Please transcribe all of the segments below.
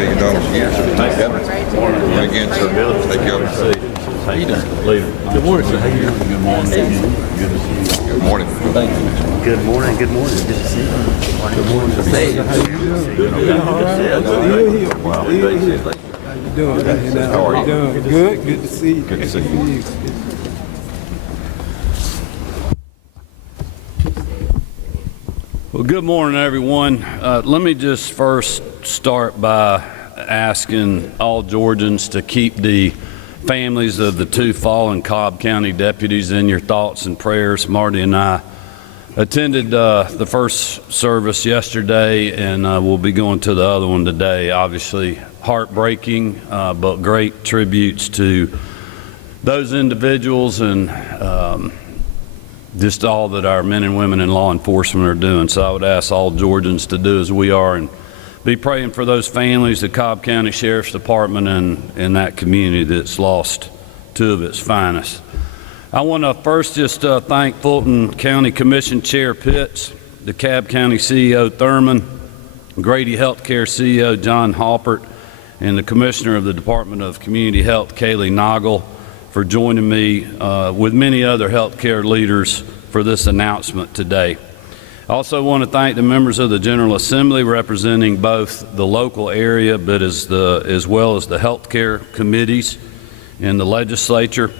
million a year. So Thank you. morning again, sir. Thank you. How you doing? Leader. Good morning, sir. How you doing? Good morning. Good to see you. Good morning. Thank you. Good morning. Good morning. Good to see you. Good morning. How you doing? Doing all right. Yeah, good. Wow. How you doing? How are you? Doing good. Good to see you. Good to see you. Well, good morning, everyone. Let me just first start by asking all Georgians to keep the families of the two fallen Cobb County deputies in your thoughts and prayers. Marty and I attended the first service yesterday, and we'll be going to the other one today. Obviously heartbreaking, but great tributes to those individuals and just all that our men and women in law enforcement are doing. So I would ask all Georgians to do as we are and be praying for those families, the Cobb County Sheriff's Department, and that community that's lost two of its finest. I want to first just thank Fulton County Commission Chair Pitts, the DeKalb County CEO Thurman, Grady Health CEO John Halpert, and the Commissioner of the Department of Community Health, Kaylee Noggle, for joining me with many other healthcare leaders for this announcement today. I also want to thank the members of the General Assembly representing both the local area but as well as the healthcare committees in the legislature.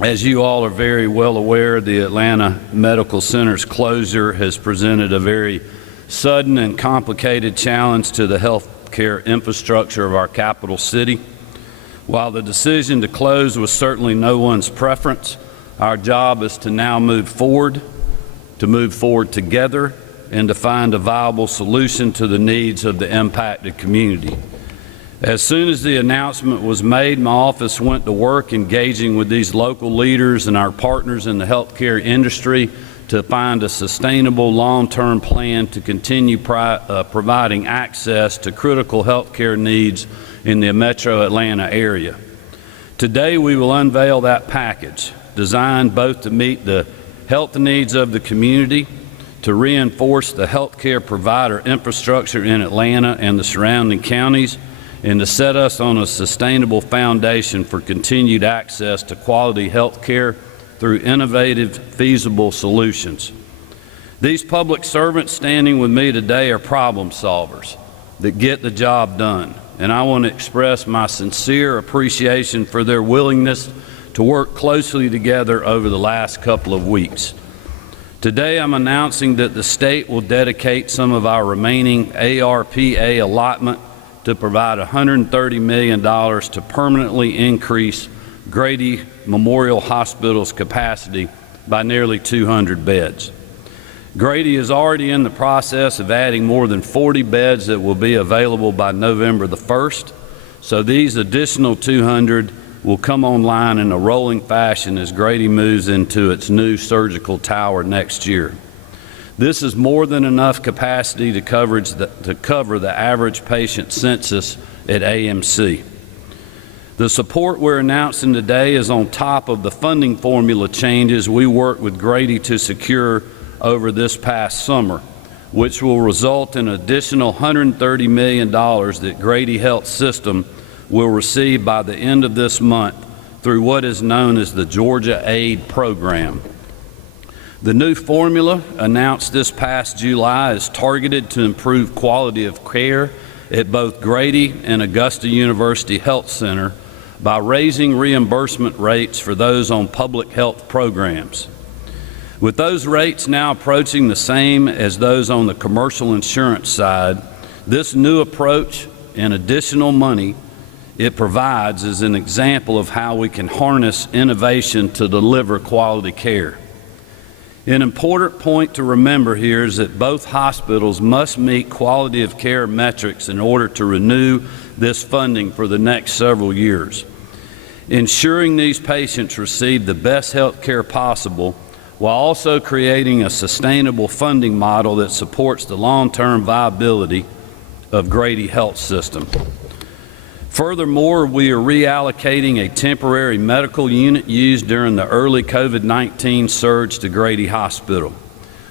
As you all are very well aware, the Atlanta Medical Center's closure has presented a very sudden and complicated challenge to the healthcare infrastructure of our capital city. While the decision to close was certainly no one's preference, our job is to now move forward together, and to find a viable solution to the needs of the impacted community. As soon as the announcement was made, my office went to work engaging with these local leaders and our partners in the healthcare industry to find a sustainable long-term plan to continue providing access to critical healthcare needs in the metro Atlanta area. Today we will unveil that package, designed both to meet the health needs of the community, to reinforce the healthcare provider infrastructure in Atlanta and the surrounding counties, and to set us on a sustainable foundation for continued access to quality healthcare through innovative, feasible solutions. These public servants standing with me today are problem solvers that get the job done, and I want to express my sincere appreciation for their willingness to work closely together over the last couple of weeks. Today I'm announcing that the state will dedicate some of our remaining ARPA allotment to provide $130 million to permanently increase Grady Memorial Hospital's capacity by nearly 200 beds. Grady is already in the process of adding more than 40 beds that will be available by November the 1st, so these additional 200 will come online in a rolling fashion as Grady moves into its new surgical tower next year. This is more than enough capacity to cover the average patient census at AMC. The support we're announcing today is on top of the funding formula changes we worked with Grady to secure over this past summer, which will result in an additional $130 million that Grady Health System will receive by the end of this month through what is known as the Georgia Aid Program. The new formula announced this past July is targeted to improve quality of care at both Grady and Augusta University Health Center by raising reimbursement rates for those on public health programs. With those rates now approaching the same as those on the commercial insurance side, this new approach and additional money it provides is an example of how we can harness innovation to deliver quality care. An important point to remember here is that both hospitals must meet quality of care metrics in order to renew this funding for the next several years. Ensuring these patients receive the best health care possible while also creating a sustainable funding model that supports the long-term viability of Grady Health System. Furthermore, we are reallocating a temporary medical unit used during the early COVID-19 surge to Grady Hospital,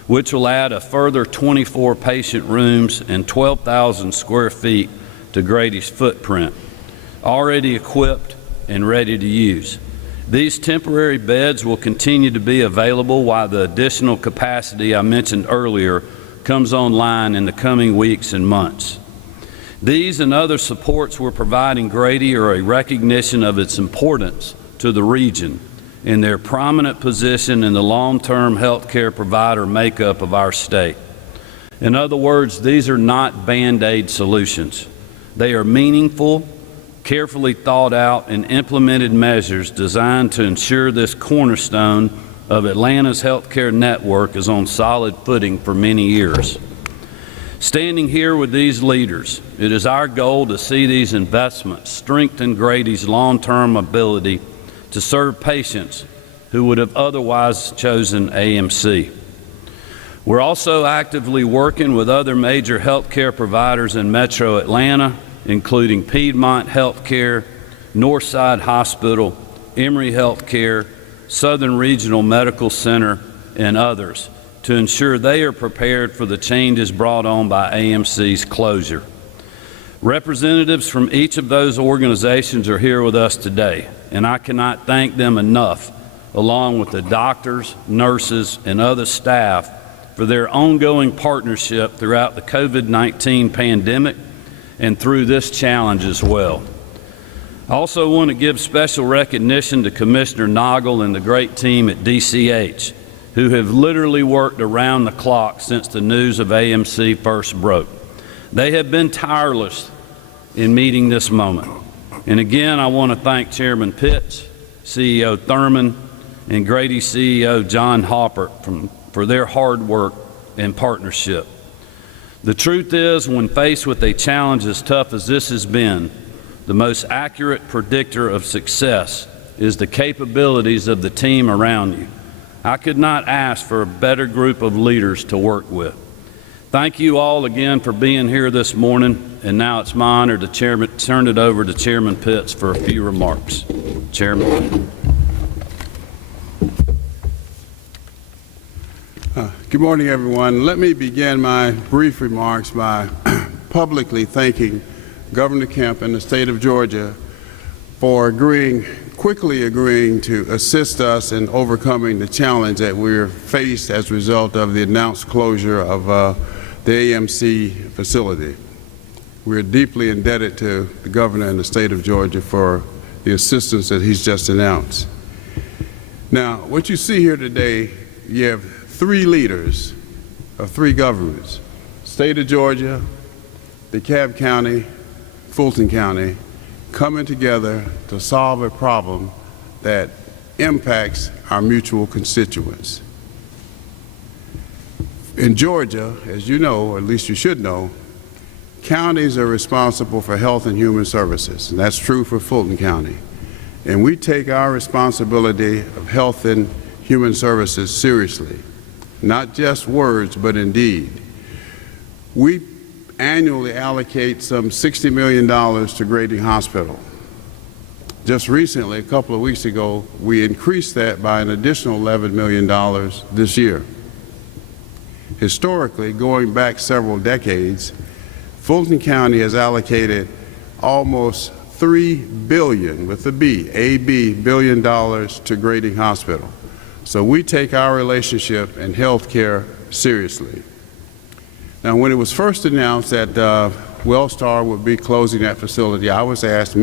which will add a further 24 patient rooms and 12,000 square feet to Grady's footprint, already equipped and ready to use. These temporary beds will continue to be available while the additional capacity I mentioned earlier comes online in the coming weeks and months. These and other supports we're providing Grady are a recognition of its importance to the region and their prominent position in the long-term healthcare provider makeup of our state. In other words, these are not Band-Aid solutions. They are meaningful, carefully thought out and implemented measures designed to ensure this cornerstone of Atlanta's healthcare network is on solid footing for many years. Standing here with these leaders, it is our goal to see these investments strengthen Grady's long-term ability to serve patients who would have otherwise chosen AMC. We're also actively working with other major healthcare providers in Metro Atlanta, including Piedmont Healthcare, Northside Hospital, Emory Healthcare, Southern Regional Medical Center, and others, to ensure they are prepared for the changes brought on by AMC's closure. Representatives from each of those organizations are here with us today, and I cannot thank them enough, along with the doctors, nurses, and other staff, for their ongoing partnership throughout the COVID-19 pandemic and through this challenge as well. I also want to give special recognition to Commissioner Noggle and the great team at DCH, who have literally worked around the clock since the news of AMC first broke. They have been tireless in meeting this moment. And again, I want to thank Chairman Pitts, CEO Thurman, and Grady CEO John Hopper for their hard work and partnership. The truth is, when faced with a challenge as tough as this has been, the most accurate predictor of success is the capabilities of the team around you. I could not ask for a better group of leaders to work with. Thank you all again for being here this morning, and now it's my honor to turn it over to Chairman Pitts for a few remarks. Chairman. Good morning, everyone. Let me begin my brief remarks by publicly thanking Governor Kemp and the state of Georgia for quickly agreeing to assist us in overcoming the challenge that we're faced as a result of the announced closure of the AMC facility. We're deeply indebted to the governor and the state of Georgia for the assistance that he's just announced. Now, what you see here today, you have three leaders of three governments: state of Georgia, DeKalb County, Fulton County, coming together to solve a problem that impacts our mutual constituents. In Georgia, as you know, or at least you should know, counties are responsible for health and human services, and that's true for Fulton County. And we take our responsibility of health and human services seriously, not just words, but indeed. We annually allocate some $60 million to Grady Hospital. Just recently, a couple of weeks ago, we increased that by an additional $11 million this year. Historically, going back several decades, Fulton County has allocated almost $3 billion, with a B, A-B, billion dollars to Grady Hospital. So we take our relationship in health care seriously. Now, when it was first announced that Wellstar would be closing that facility, I was asked on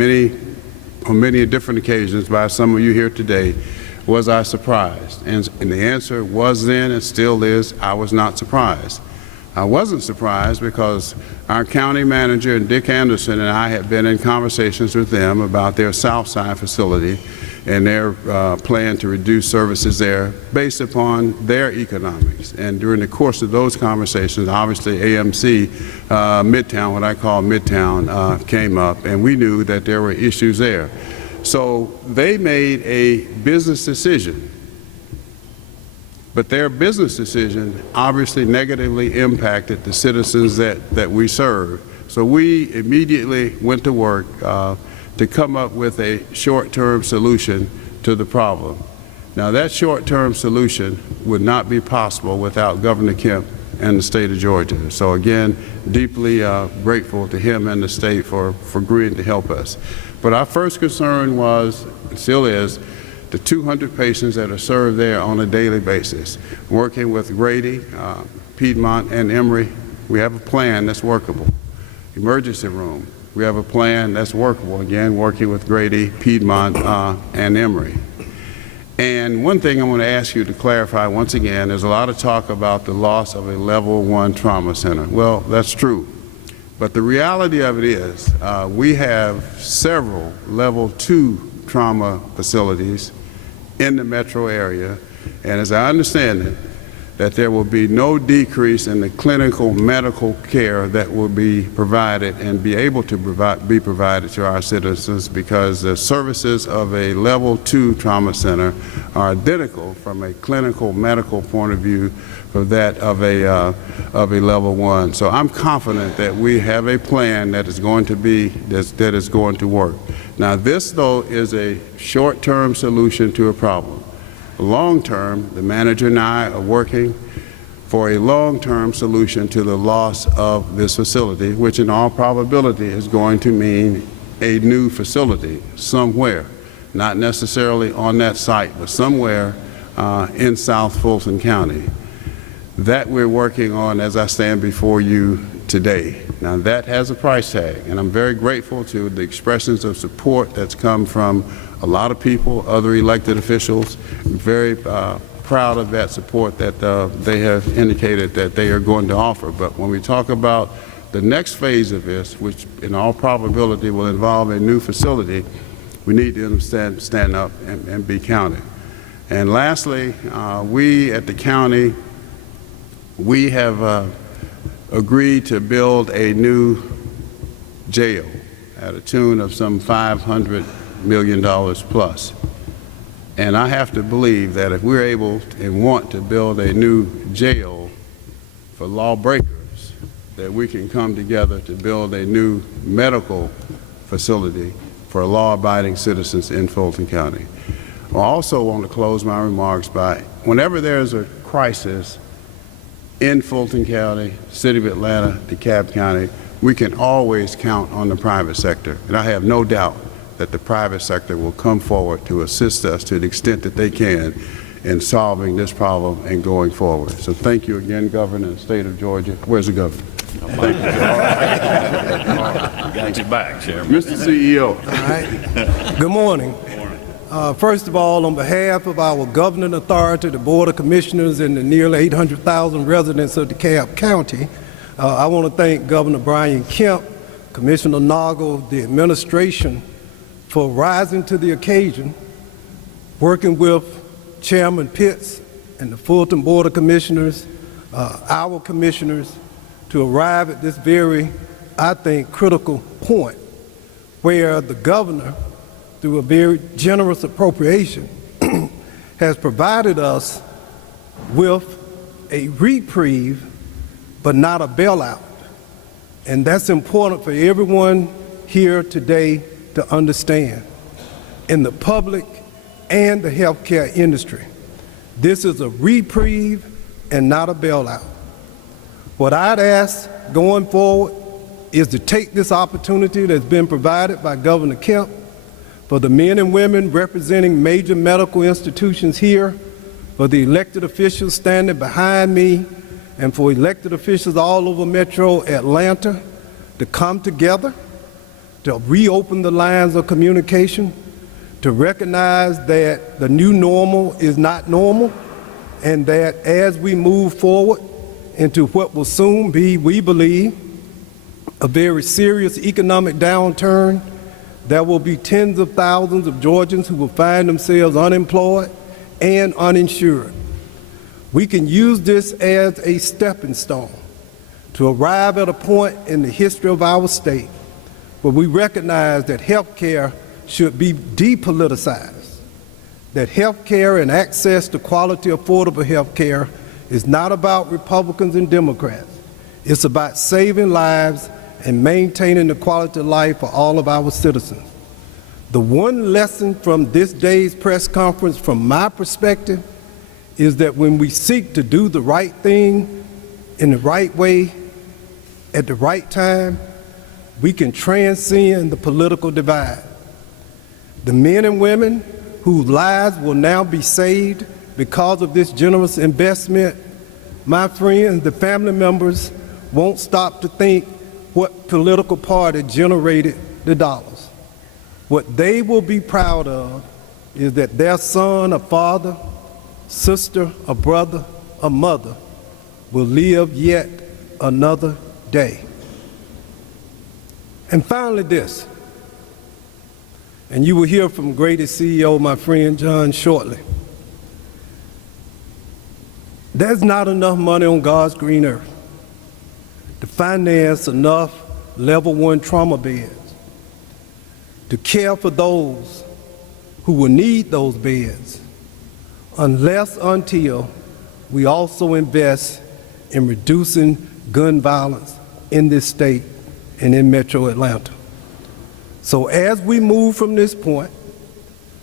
many different occasions by some of you here today, was I surprised? And the answer was then and still is, I was not surprised. I wasn't surprised because our county manager, Dick Anderson, and I had been in conversations with them about their Southside facility and their plan to reduce services there based upon their economics. And during the course of those conversations, obviously AMC Midtown, what I call Midtown, came up, and we knew that there were issues there. So they made a business decision, but their business decision obviously negatively impacted the citizens that we serve. So we immediately went to work to come up with a short-term solution to the problem. Now, that short-term solution would not be possible without Governor Kemp in the state of Georgia. So again, deeply grateful to him and the state for agreeing to help us. But our first concern was, and still is, the 200 patients that are served there on a daily basis. Working with Grady, Piedmont, and Emory, we have a plan that's workable. Emergency room, we have a plan that's workable, again, working with Grady, Piedmont, and Emory. And one thing I want to ask you to clarify once again, there's a lot of talk about the loss of a level 1 trauma center. Well, that's true. But the reality of it is we have several level 2 trauma facilities in the metro area. And as I understand it, that there will be no decrease in the clinical medical care that will be provided and be able to be provided to our citizens, because the services of a level 2 trauma center are identical from a clinical medical point of view for that of a level 1. So I'm confident that we have a plan that is going to work. Now this, though, is a short-term solution to a problem. Long-term, the manager and I are working for a long-term solution to the loss of this facility, which in all probability is going to mean a new facility somewhere, not necessarily on that site, but somewhere in South Fulton County. That we're working on as I stand before you today. Now that has a price tag, and I'm very grateful to the expressions of support that's come from a lot of people, other elected officials. I'm very proud of that support that they have indicated that they are going to offer. But when we talk about the next phase of this, which in all probability will involve a new facility, we need to stand up and be counted. And lastly, we at the county, we have agreed to build a new jail at a tune of some $500 million plus. And I have to believe that if we're able and want to build a new jail for lawbreakers, that we can come together to build a new medical facility for law-abiding citizens in Fulton County. I also want to close my remarks by, whenever there's a crisis in Fulton County, City of Atlanta, DeKalb County, we can always count on the private sector. And I have no doubt that the private sector will come forward to assist us to the extent that they can in solving this problem and going forward. So thank you again, Governor of the State of Georgia. Where's the Governor? Thank you. Got you back, Chairman. Mr. CEO. All right. Good morning. First of all, on behalf of our governing authority, the Board of Commissioners, and the nearly 800,000 residents of DeKalb County, I want to thank Governor Brian Kemp, Commissioner Noggle, the administration, for rising to the occasion, working with Chairman Pitts and the Fulton Board of Commissioners, our commissioners, to arrive at this very, I think, critical point where the governor, through a very generous appropriation, has provided us with a reprieve, but not a bailout. And that's important for everyone here today to understand. In the public and the healthcare industry, this is a reprieve and not a bailout. What I'd ask going forward is to take this opportunity that's been provided by Governor Kemp for the men and women representing major medical institutions here, for the elected officials standing behind me, and for elected officials all over Metro Atlanta to come together, to reopen the lines of communication, to recognize that the new normal is not normal, and that as we move forward into what will soon be, we believe, a very serious economic downturn, there will be tens of thousands of Georgians who will find themselves unemployed and uninsured. We can use this as a stepping stone to arrive at a point in the history of our state where we recognize that health care should be depoliticized, that health care and access to quality, affordable health care is not about Republicans and Democrats. It's about saving lives and maintaining the quality of life for all of our citizens. The one lesson from this day's press conference, from my perspective, is that when we seek to do the right thing in the right way, at the right time, we can transcend the political divide. The men and women whose lives will now be saved because of this generous investment, my friends, the family members won't stop to think what political party generated the dollars. What they will be proud of is that their son, a father, sister, a brother, a mother will live yet another day. And finally this, and you will hear from Grady CEO, my friend John, shortly. There's not enough money on God's green earth to finance enough level 1 trauma beds, to care for those who will need those beds, until we also invest in reducing gun violence in this state and in Metro Atlanta. So as we move from this point,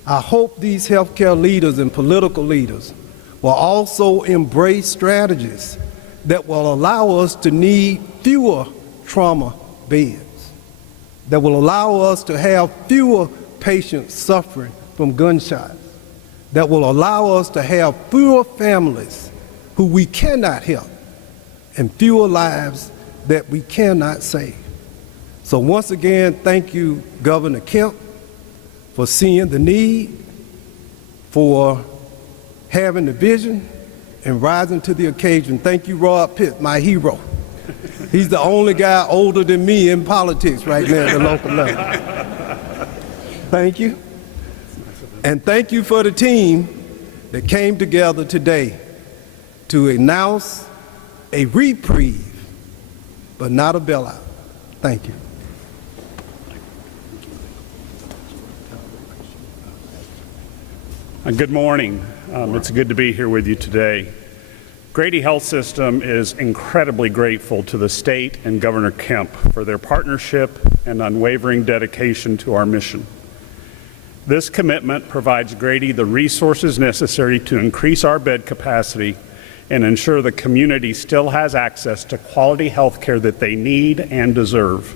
I hope these healthcare leaders and political leaders will also embrace strategies that will allow us to need fewer trauma beds, that will allow us to have fewer patients suffering from gunshots, that will allow us to have fewer families who we cannot help, and fewer lives that we cannot save. So once again, thank you, Governor Kemp, for seeing the need, for having the vision, and rising to the occasion. Thank you, Rod Pitt, my hero. He's the only guy older than me in politics right now at the local level. Thank you. And thank you for the team that came together today to announce a reprieve, but not a bailout. Thank you. Good morning. It's good to be here with you today. Grady Health System is incredibly grateful to the state and Governor Kemp for their partnership and unwavering dedication to our mission. This commitment provides Grady the resources necessary to increase our bed capacity and ensure the community still has access to quality health care that they need and deserve.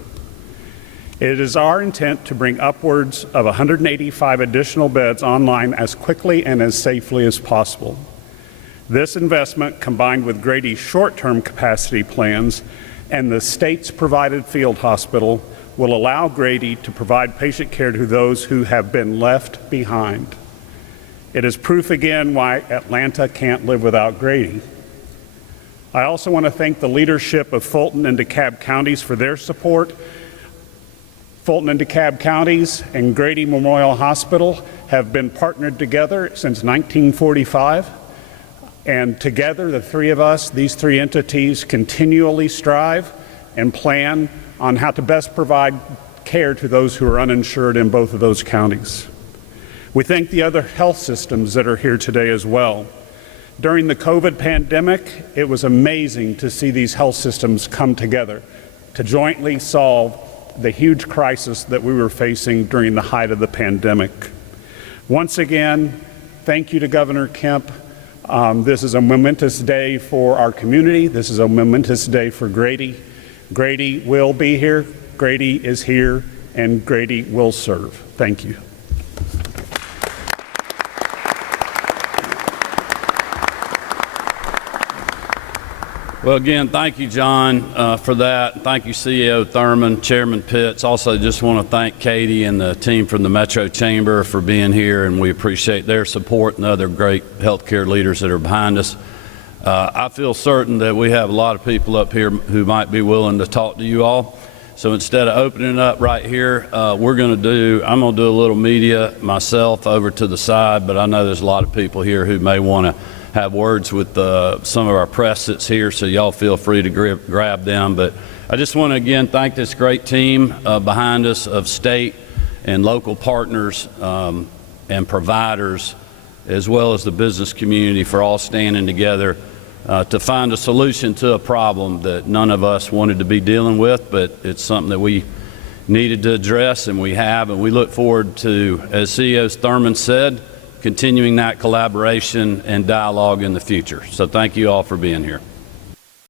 It is our intent to bring upwards of 185 additional beds online as quickly and as safely as possible. This investment, combined with Grady's short-term capacity plans and the state's provided field hospital, will allow Grady to provide patient care to those who have been left behind. It is proof again why Atlanta can't live without Grady. I also want to thank the leadership of Fulton and DeKalb counties for their support. Fulton and DeKalb counties and Grady Memorial Hospital have been partnered together since 1945. And together, the three of us, these three entities, continually strive and plan on how to best provide care to those who are uninsured in both of those counties. We thank the other health systems that are here today as well. During the COVID pandemic, it was amazing to see these health systems come together to jointly solve the huge crisis that we were facing during the height of the pandemic. Once again, thank you to Governor Kemp. This is a momentous day for our community. This is a momentous day for Grady. Grady will be here, Grady is here, and Grady will serve. Thank you. Well, again, thank you, John, for that. Thank you, CEO Thurman, Chairman Pitts. Also, just want to thank Katie and the team from the Metro Chamber for being here, and we appreciate their support and the other great healthcare leaders that are behind us. I feel certain that we have a lot of people up here who might be willing to talk to you all. So instead of opening it up right here, I'm going to do a little media myself over to the side, but I know there's a lot of people here who may want to have words with some of our press that's here, so y'all feel free to grab them. But I just want to again thank this great team behind us of state and local partners and providers, as well as the business community, for all standing together to find a solution to a problem that none of us wanted to be dealing with, but it's something that we needed to address, and we have, and we look forward to, as CEO Thurman said, continuing that collaboration and dialogue in the future. So thank you all for being here.